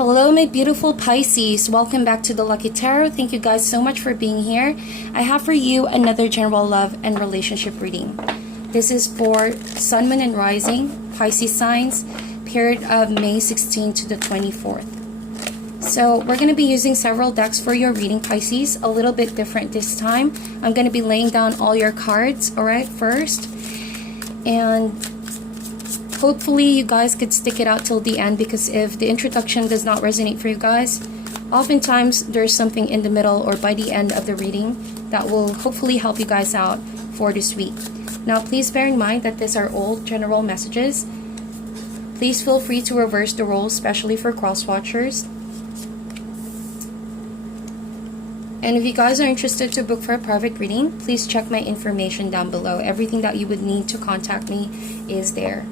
Hello my beautiful Pisces, welcome back to the Lucky Tarot. Thank you guys so much for being here. I have for you another general love and relationship reading. This is for Sun, Moon, and Rising, Pisces signs, period of May 16th to the 24th. So we're going to be using several decks for your reading, Pisces, a little bit different this time. I'm going to be laying down all your cards, alright, first. And hopefully you guys could stick it out till the end, because if the introduction does not resonate for you guys, oftentimes there's something in the middle or by the end of the reading that will hopefully help you guys out for this week. Now please bear in mind that these are all general messages. Please feel free to reverse the roles, especially for cross watchers. And if you guys are interested to book for a private reading, please check my information down below. Everything that you would need to contact me is there.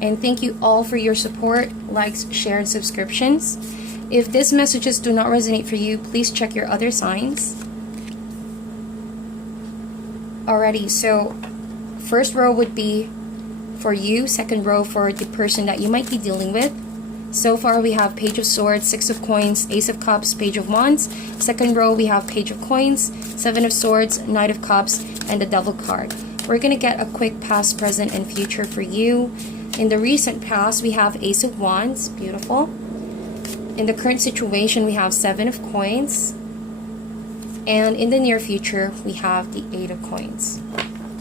And thank you all for your support, likes, share, and subscriptions. If these messages do not resonate for you, please check your other signs. Alrighty, so first row would be for you, second row for the person that you might be dealing with. So far we have Page of Swords, Six of Coins, Ace of Cups, Page of Wands. Second row we have Page of Coins, Seven of Swords, Knight of Cups, and the Devil card. We're going to get a quick past, present, and future for you. In the recent past, we have Ace of Wands, beautiful. In the current situation, we have Seven of Coins. And in the near future, we have the Eight of Coins.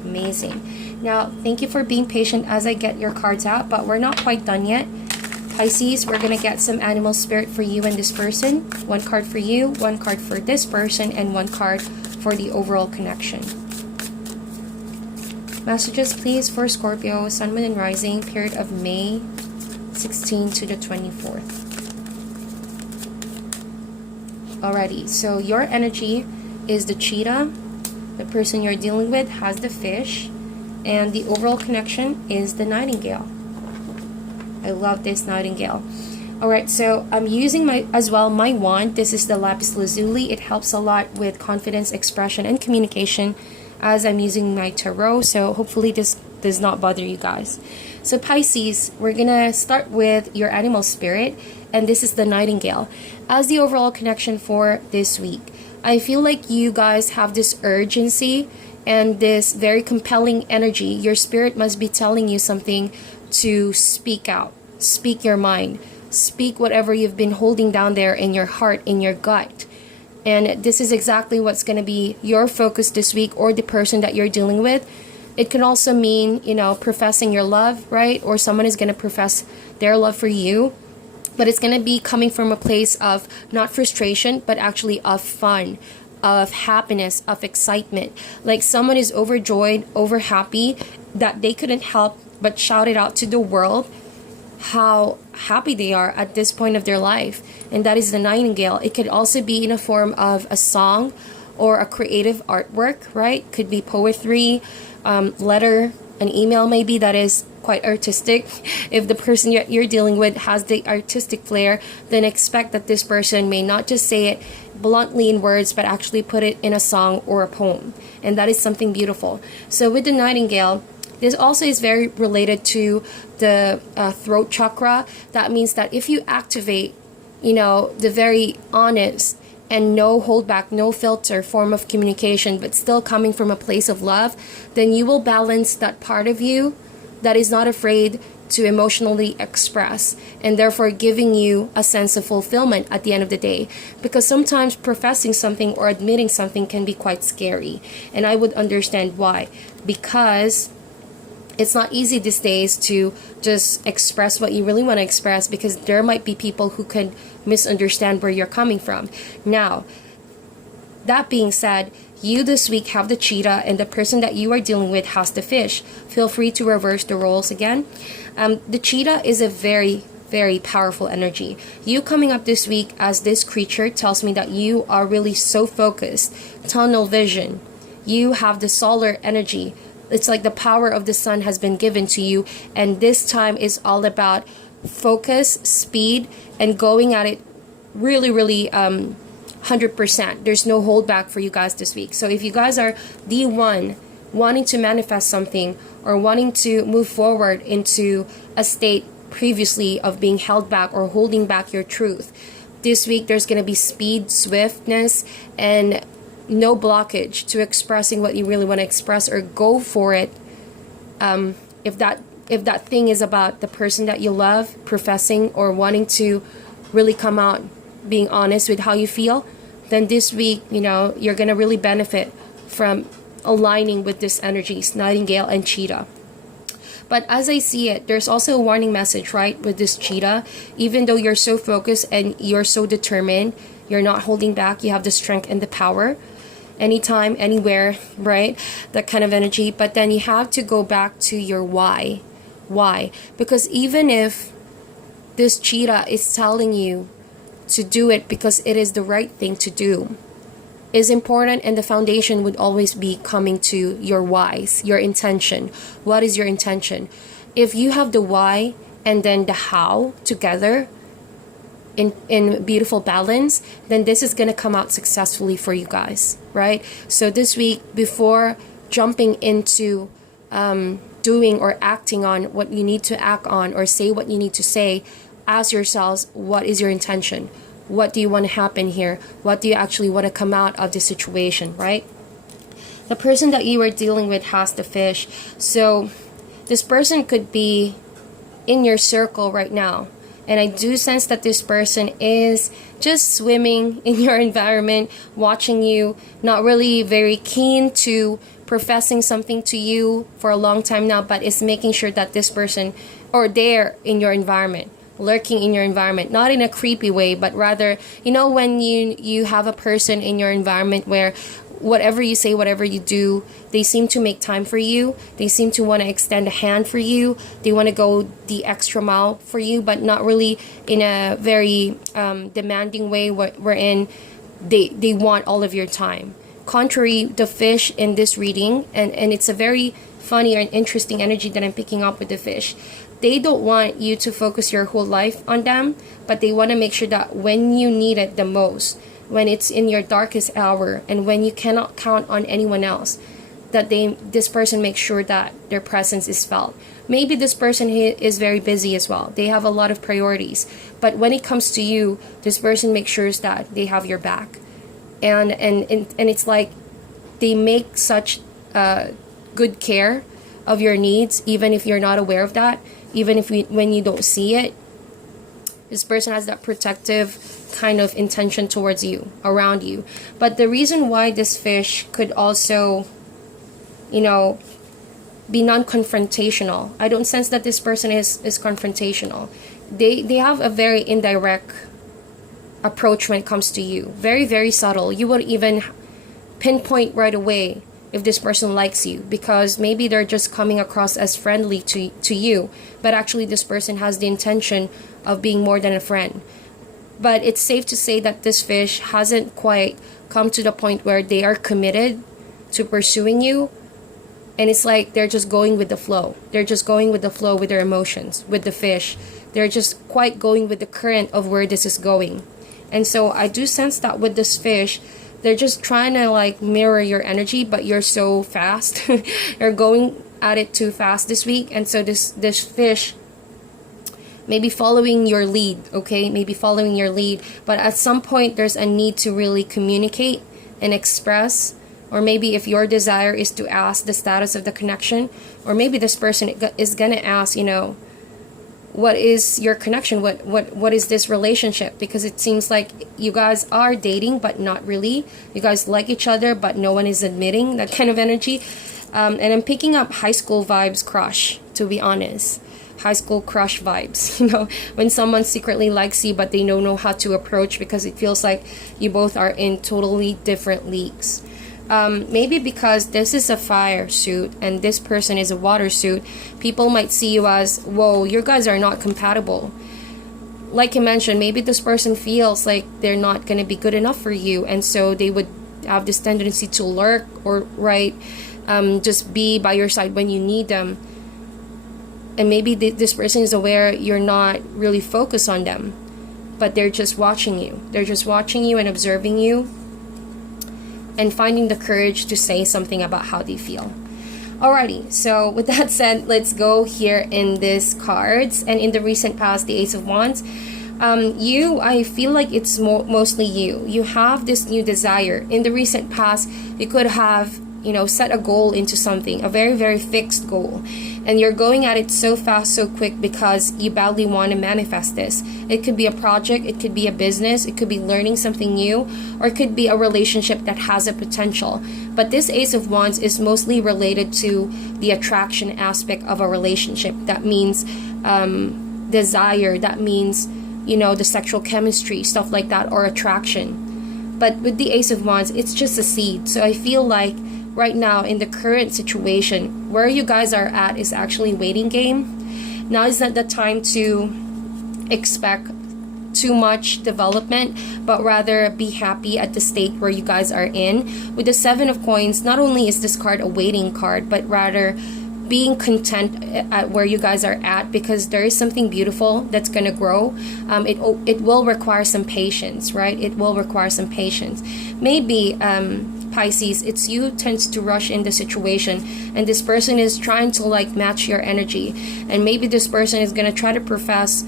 Amazing. Now, thank you for being patient as I get your cards out, but we're not quite done yet. Pisces, we're going to get some animal spirit for you and this person. One card for you, one card for this person, and one card for the overall connection. Messages, please, for Scorpio, Sun, Moon, and Rising, period of May 16th to the 24th. Alrighty, so your energy is the cheetah. The person you're dealing with has the fish. And the overall connection is the nightingale. I love this nightingale. Alright, so I'm using my wand. This is the lapis lazuli. It helps a lot with confidence, expression, and communication as I'm using my tarot, so hopefully this does not bother you guys. So Pisces, we're gonna start with your animal spirit, and this is the nightingale. As the overall connection for this week, I feel like you guys have this urgency and this very compelling energy. Your spirit must be telling you something to speak out, speak your mind, speak whatever you've been holding down there in your heart, in your gut. And this is exactly what's going to be your focus this week, or the person that you're dealing with. It can also mean, you know, professing your love, right? Or someone is going to profess their love for you. But it's going to be coming from a place of not frustration, but actually of fun, of happiness, of excitement. Like someone is overjoyed, over happy that they couldn't help but shout it out to the world how happy they are at this point of their life. And that is the nightingale. It could also be in a form of a song or a creative artwork, right? Could be poetry, letter, an email maybe that is quite artistic. If the person you're dealing with has the artistic flair, then expect that this person may not just say it bluntly in words, but actually put it in a song or a poem. And that is something beautiful. So with the nightingale, this also is very related to the throat chakra. That means that if you activate, you know, the very honest and no holdback, no filter form of communication, but still coming from a place of love, then you will balance that part of you that is not afraid to emotionally express, and therefore giving you a sense of fulfillment at the end of the day. Because sometimes professing something or admitting something can be quite scary, and I would understand why. Because it's not easy these days to just express what you really want to express, because there might be people who could misunderstand where you're coming from. Now, that being said, you this week have the cheetah, and the person that you are dealing with has the fish. Feel free to reverse the roles again. The cheetah is a very, very powerful energy. You coming up this week as this creature tells me that you are really so focused, tunnel vision. You have the solar energy. It's like the power of the sun has been given to you, and this time is all about focus, speed, and going at it really, really 100%. There's no holdback for you guys this week. So if you guys are the one wanting to manifest something or wanting to move forward into a state previously of being held back or holding back your truth. This week there's going to be speed, swiftness, and no blockage to expressing what you really want to express, or go for it. If that thing is about the person that you love, professing or wanting to really come out being honest with how you feel, then this week, you're going to really benefit from aligning with this energies, Nightingale and Cheetah. But as I see it, there's also a warning message, right, with this Cheetah. Even though you're so focused and you're so determined, you're not holding back, you have the strength and the power, anytime, anywhere, right, that kind of energy. But then you have to go back to your why. Because even if this Cheetah is telling you to do it because it is the right thing to do, is important, and the foundation would always be coming to your whys, your intention. What is your intention? If you have the why and then the how together in beautiful balance, then this is going to come out successfully for you guys, right? So this week, before jumping into doing or acting on what you need to act on, or say what you need to say, ask yourselves, what is your intention? What do you want to happen here? What do you actually want to come out of the situation, right? The person that you are dealing with has the Fish. So this person could be in your circle right now. And I do sense that this person is just swimming in your environment, watching you, not really very keen to professing something to you for a long time now, but is making sure that this person, or they're in your environment, lurking in your environment, not in a creepy way, but rather, when you have a person in your environment where whatever you say, whatever you do, they seem to make time for you, they seem to want to extend a hand for you, they want to go the extra mile for you, but not really in a very demanding way wherein they want all of your time. Contrary, the Fish in this reading, and it's a very funny and interesting energy that I'm picking up with the Fish. They don't want you to focus your whole life on them, but they want to make sure that when you need it the most, when it's in your darkest hour, and when you cannot count on anyone else, that this person makes sure that their presence is felt. Maybe this person is very busy as well. They have a lot of priorities. But when it comes to you, this person makes sure that they have your back. And it's like they make such good care of your needs, even if you're not aware of that. Even if when you don't see it, this person has that protective kind of intention towards you, around you. But the reason why this Fish could also, be non-confrontational, I don't sense that this person is confrontational. They have a very indirect approach when it comes to you. Very, very subtle. You would even pinpoint right away if this person likes you, because maybe they're just coming across as friendly to you, but actually this person has the intention of being more than a friend. But it's safe to say that this Fish hasn't quite come to the point where they are committed to pursuing you, and it's like they're just going with the flow. They're just going with the flow with their emotions. With the Fish, they're just quite going with the current of where this is going. And so I do sense that with this Fish, they're just trying to mirror your energy, but you're so fast. You're going at it too fast this week. And so this Fish may be following your lead, okay? Maybe following your lead. But at some point, there's a need to really communicate and express. Or maybe if your desire is to ask the status of the connection, or maybe this person is going to ask, what is your connection? What is this relationship? Because it seems like you guys are dating, but not really. You guys like each other, but no one is admitting that kind of energy. And I'm picking up high school vibes crush, to be honest. High school crush vibes. When someone secretly likes you, but they don't know how to approach because it feels like you both are in totally different leagues. Maybe because this is a fire suit and this person is a water suit, people might see you as, whoa, you guys are not compatible. Like I mentioned, maybe this person feels like they're not going to be good enough for you, and so they would have this tendency to lurk or just be by your side when you need them. And maybe this person is aware you're not really focused on them, but they're just watching you. They're just watching you and observing you, and finding the courage to say something about how they feel. Alrighty, so with that said, let's go here in this cards. And in the recent past, the Ace of Wands, I feel like it's mostly you. You have this new desire. In the recent past, you could have, set a goal into something, a very, very fixed goal. And you're going at it so fast, so quick because you badly want to manifest this. It could be a project, it could be a business, it could be learning something new, or it could be a relationship that has a potential. But this Ace of Wands is mostly related to the attraction aspect of a relationship. That means desire, that means, the sexual chemistry, stuff like that, or attraction. But with the Ace of Wands, it's just a seed. So I feel like right now in the current situation, where you guys are at is actually waiting game. Now is not the time to expect too much development, but rather be happy at the state where you guys are in. With the Seven of Coins, not only is this card a waiting card, but rather being content at where you guys are at, because there is something beautiful that's going to grow. It will require some patience, right? It will require some patience. Maybe Pisces, it's you tends to rush in the situation, and this person is trying to match your energy, and maybe this person is going to try to profess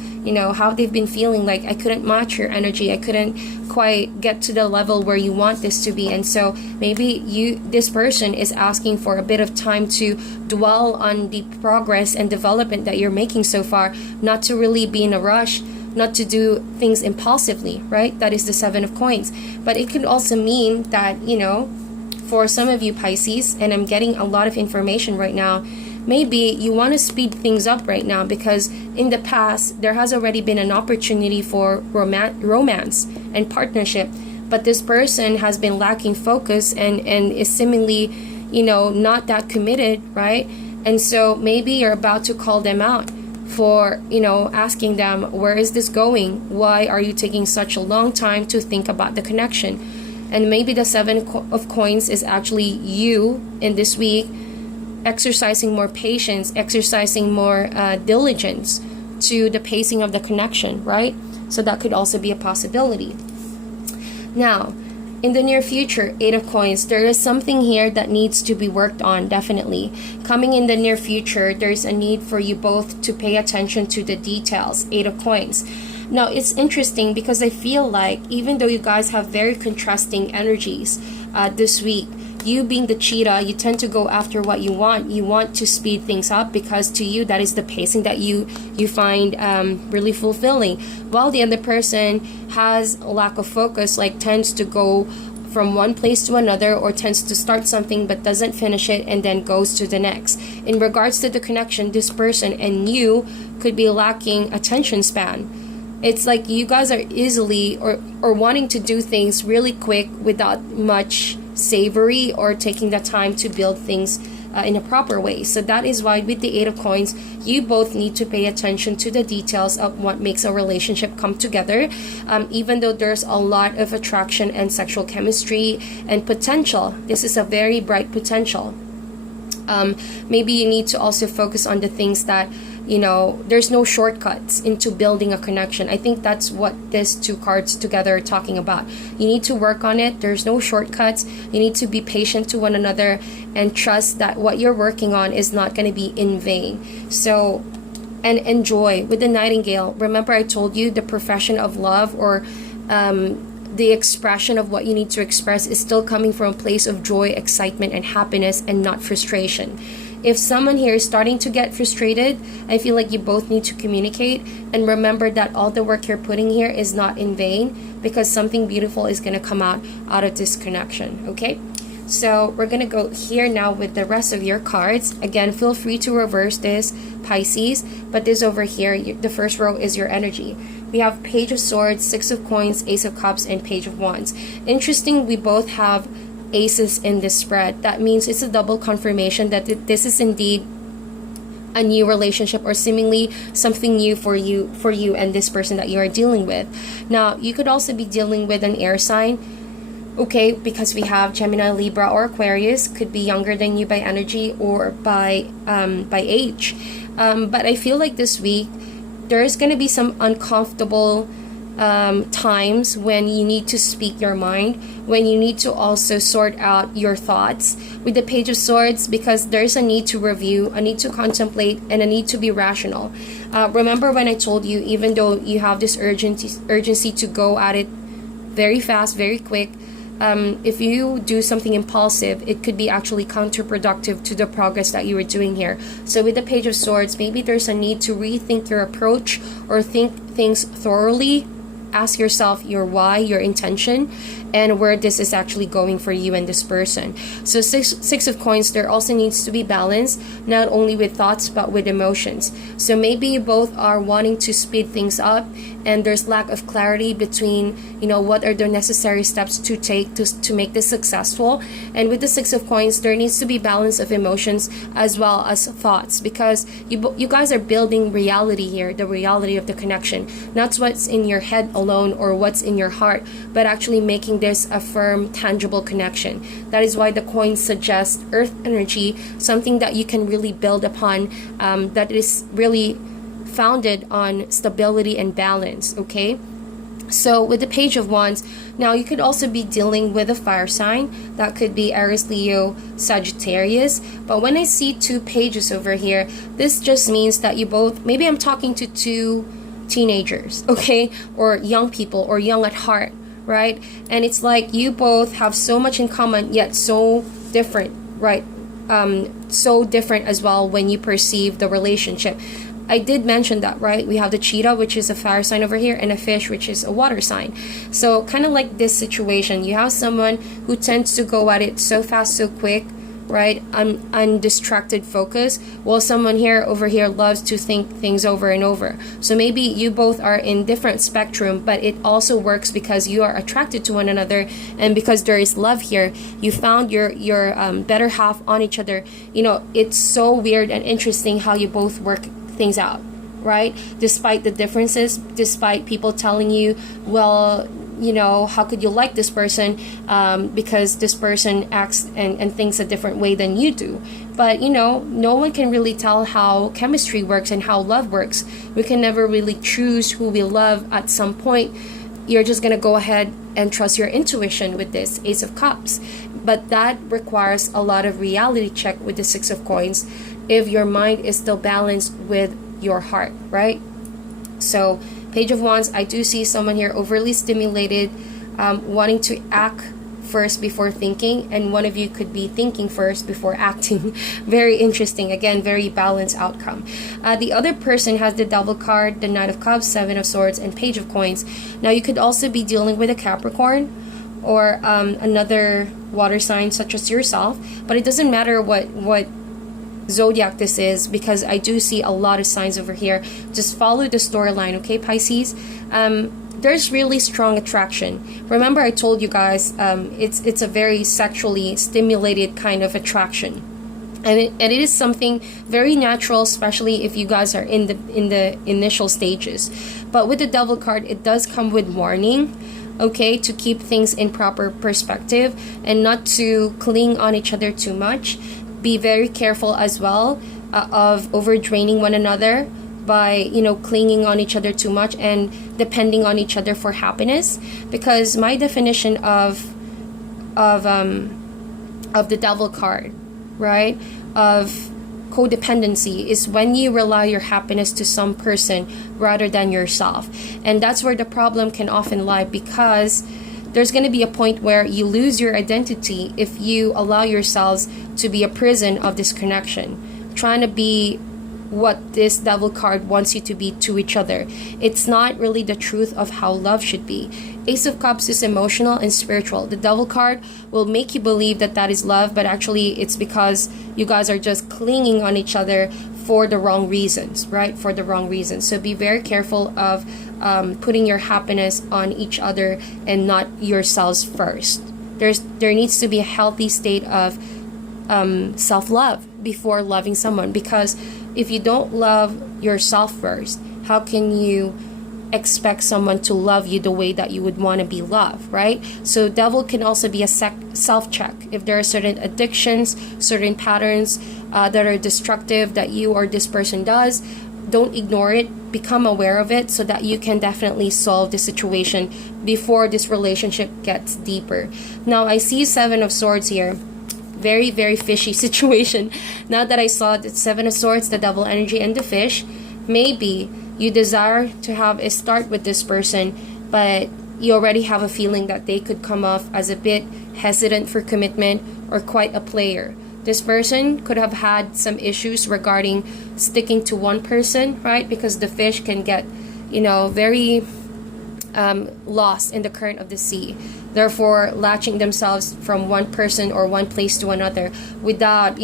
how they've been feeling, like, I couldn't match your energy, I couldn't quite get to the level where you want this to be. And so maybe this person is asking for a bit of time to dwell on the progress and development that you're making so far, not to really be in a rush, not to do things impulsively, right? That is the Seven of Coins. But it could also mean that, for some of you Pisces, and I'm getting a lot of information right now, maybe you want to speed things up right now because in the past there has already been an opportunity for romance and partnership, but this person has been lacking focus and is seemingly, not that committed, right? And so maybe you're about to call them out for, asking them, where is this going? Why are you taking such a long time to think about the connection? And maybe the Seven of Coins is actually you in this week exercising more patience, exercising more diligence to the pacing of the connection, right? So that could also be a possibility. Now, in the near future, Eight of Coins, there is something here that needs to be worked on, definitely. Coming in the near future, there's a need for you both to pay attention to the details, Eight of Coins. Now, it's interesting because I feel like even though you guys have very contrasting energies this week, you being the cheetah, you tend to go after what you want. You want to speed things up because to you, that is the pacing that you find really fulfilling. While the other person has a lack of focus, tends to go from one place to another, or tends to start something but doesn't finish it and then goes to the next. In regards to the connection, this person and you could be lacking attention span. It's like you guys are easily or wanting to do things really quick without much savory or taking the time to build things in a proper way. So that is why with the Eight of Coins, you both need to pay attention to the details of what makes a relationship come together. Even though there's a lot of attraction and sexual chemistry and potential, this is a very bright potential. Maybe you need to also focus on the things that there's no shortcuts into building a connection. I think that's what these two cards together are talking about. You need to work on it. There's no shortcuts. You need to be patient to one another and trust that what you're working on is not going to be in vain. So, and enjoy. With the Nightingale, remember I told you the profession of love, or the expression of what you need to express, is still coming from a place of joy, excitement, and happiness, and not frustration. If someone here is starting to get frustrated, I feel like you both need to communicate and remember that all the work you're putting here is not in vain, because something beautiful is going to come out of this connection, okay? So we're going to go here now with the rest of your cards. Again, feel free to reverse this, Pisces, but this over here, the first row is your energy. We have Page of Swords, Six of Coins, Ace of Cups, and Page of Wands. Interesting, we both have aces in this spread. That means it's a double confirmation that this is indeed a new relationship, or seemingly something new for you and this person that you are dealing with. Now, you could also be dealing with an air sign, okay, because we have Gemini, Libra, or Aquarius. Could be younger than you by energy or by age. But I feel like this week there's going to be some uncomfortable times when you need to speak your mind, when you need to also sort out your thoughts with the Page of Swords, because there's a need to review, a need to contemplate, and a need to be rational. Remember when I told you, even though you have this urgency to go at it very fast, very quick, if you do something impulsive, it could be actually counterproductive to the progress that you were doing here. So with the Page of Swords, maybe there's a need to rethink your approach or think things thoroughly. Ask yourself your why, your intention, and where this is actually going for you and this person. So six of coins, there also needs to be balance, not only with thoughts but with emotions. So maybe you both are wanting to speed things up, and there's lack of clarity between, what are the necessary steps to take to make this successful. And with the Six of Coins, there needs to be balance of emotions as well as thoughts, because you guys are building reality here, the reality of the connection, not what's in your head alone or what's in your heart, but actually making this a firm, tangible connection. That is why the coins suggest earth energy, something that you can really build upon, that is really founded on stability and balance. Okay, so with the Page of Wands, now you could also be dealing with a fire sign. That could be Aries, Leo, Sagittarius. But when I see two pages over here, this just means that you both, maybe I'm talking to two teenagers, okay, or young people, or young at heart, right? And it's like you both have so much in common, yet so different, right? So different as well when you perceive the relationship. I did mention that, right? We have the cheetah, which is a fire sign over here, and a fish, which is a water sign. So kind of like this situation, you have someone who tends to go at it so fast, so quick, right? Undistracted focus, while someone over here loves to think things over and over. So maybe you both are in different spectrum, but it also works because you are attracted to one another, and because there is love here, you found your better half on each other. It's so weird and interesting how you both work things out, right? Despite the differences, despite people telling you, well, how could you like this person, because this person acts and thinks a different way than you do. But no one can really tell how chemistry works and how love works. We can never really choose who we love. At some point, you're just gonna go ahead and trust your intuition with this Ace of Cups. But that requires a lot of reality check with the Six of Coins, if your mind is still balanced with your heart, right? So Page of Wands, I do see someone here overly stimulated, wanting to act first before thinking, and one of you could be thinking first before acting. Very interesting. Again, very balanced outcome. The other person has the Devil card, the Knight of Cups, Seven of Swords, and Page of Coins. Now you could also be dealing with a Capricorn or another water sign such as yourself, but it doesn't matter what zodiac this is, because I do see a lot of signs over here. Just follow the storyline, okay, Pisces? There's really strong attraction. Remember I told you guys, it's a very sexually stimulated kind of attraction, and it is something very natural, especially if you guys are in the initial stages. But with the Devil card, it does come with warning, okay, to keep things in proper perspective and not to cling on each other too much. Be very careful as well of overdraining one another by clinging on each other too much and depending on each other for happiness, because my definition of the Devil card, right, of codependency is when you rely your happiness to some person rather than yourself. And that's where the problem can often lie, because there's going to be a point where you lose your identity if you allow yourselves to be a prison of this connection, trying to be what this Devil card wants you to be to each other. It's not really the truth of how love should be. Ace of Cups is emotional and spiritual. The Devil card will make you believe that is love, but actually it's because you guys are just clinging on each other for the wrong reasons, right? For the wrong reasons. So be very careful of putting your happiness on each other and not yourselves first. There needs to be a healthy state of self-love before loving someone, because if you don't love yourself first, how can you expect someone to love you the way that you would want to be loved, right? So Devil can also be a self-check. If there are certain addictions, certain patterns that are destructive that you or this person does, don't ignore it. become aware of it so that you can definitely solve the situation before this relationship gets deeper. Now I see Seven of Swords here. Very, very fishy situation. Now that I saw the Seven of Swords, the double energy, and the fish, maybe you desire to have a start with this person, but you already have a feeling that they could come off as a bit hesitant for commitment or quite a player. This person could have had some issues regarding sticking to one person, right? Because the fish can get, very lost in the current of the sea, therefore latching themselves from one person or one place to another without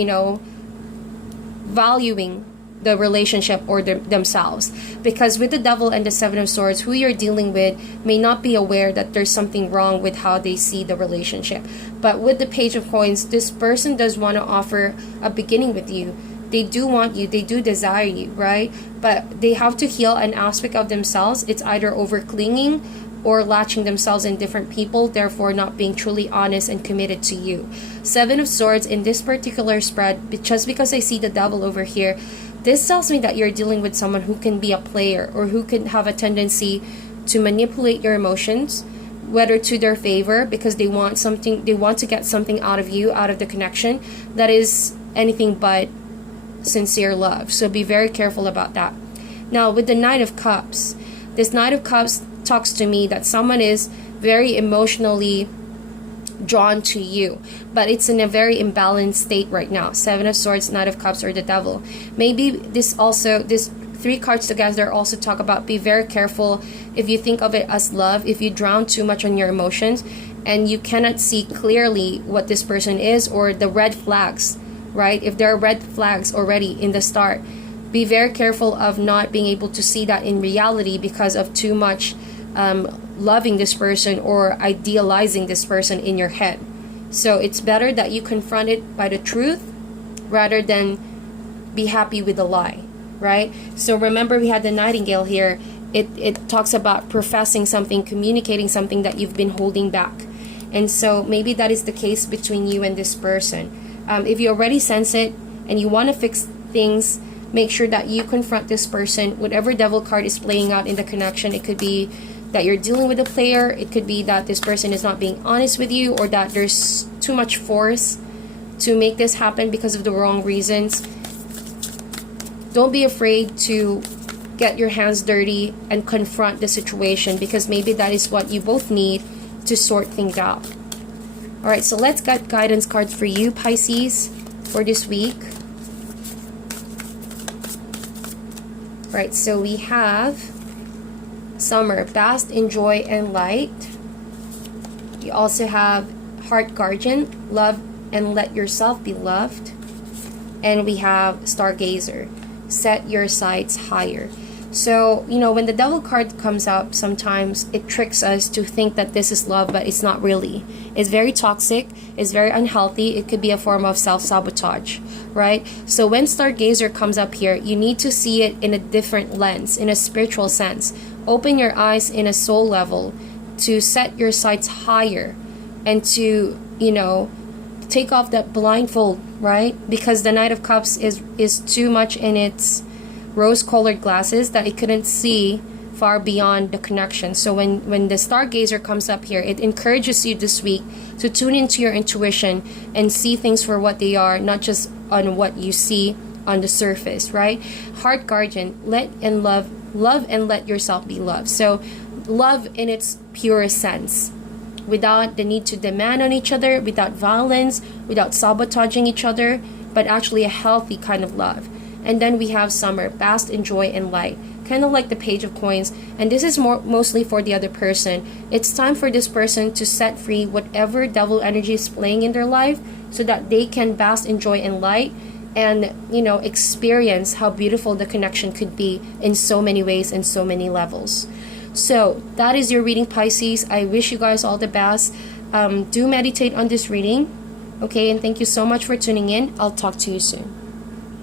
valuing the relationship or themselves. Because with the Devil and the Seven of Swords, who you're dealing with may not be aware that there's something wrong with how they see the relationship. But with the Page of Coins, this person does want to offer a beginning with you. They do want you, they do desire you, right? But they have to heal an aspect of themselves. It's either over clinging or latching themselves in different people, therefore not being truly honest and committed to you. Seven of Swords in this particular spread, just because I see the Devil over here, this tells me that you're dealing with someone who can be a player or who can have a tendency to manipulate your emotions, whether to their favor, because they want to get something out of you, out of the connection, that is anything but sincere love. So be very careful about that. Now with the Knight of Cups, this Knight of Cups talks to me that someone is very emotionally drawn to you, but it's in a very imbalanced state right now. Seven of Swords, Knight of Cups, or the Devil. Maybe this three cards together also talk about be very careful if you think of it as love, if you drown too much on your emotions and you cannot see clearly what this person is, or the red flags, right? If there are red flags already in the start, be very careful of not being able to see that in reality because of too much loving this person or idealizing this person in your head. So it's better that you confront it by the truth rather than be happy with the lie, right? So remember, we had the Nightingale here. It talks about professing something, communicating something that you've been holding back. And so maybe that is the case between you and this person. If you already sense it and you want to fix things, make sure that you confront this person. Whatever Devil card is playing out in the connection, it could be that you're dealing with a player, it could be that this person is not being honest with you, or that there's too much force to make this happen because of the wrong reasons. Don't be afraid to get your hands dirty and confront the situation, because maybe that is what you both need to sort things out. Alright, so let's get guidance cards for you, Pisces, for this week. Alright, so we have Summer, bask in joy and light. You also have Heart Guardian, love and let yourself be loved. And we have Stargazer, set your sights higher. So, when the Devil card comes up, sometimes it tricks us to think that this is love, but it's not really. It's very toxic, it's very unhealthy, it could be a form of self-sabotage, right? So when Stargazer comes up here, you need to see it in a different lens, in a spiritual sense. Open your eyes in a soul level to set your sights higher and to, take off that blindfold, right? Because the Knight of Cups is too much in its rose-colored glasses that it couldn't see far beyond the connection. So when the Stargazer comes up here, it encourages you this week to tune into your intuition and see things for what they are, not just on what you see on the surface, right? Heart Guardian, love and let yourself be loved. So love in its purest sense, without the need to demand on each other, without violence, without sabotaging each other, but actually a healthy kind of love. And then we have Summer, bask in joy and light, kind of like the Page of Coins. And this is mostly for the other person. It's time for this person to set free whatever devil energy is playing in their life, so that they can bask in joy and light and experience how beautiful the connection could be in so many ways and so many levels. So that is your reading, Pisces. I wish you guys all the best. Do meditate on this reading, okay? And thank you so much for tuning in. I'll talk to you soon.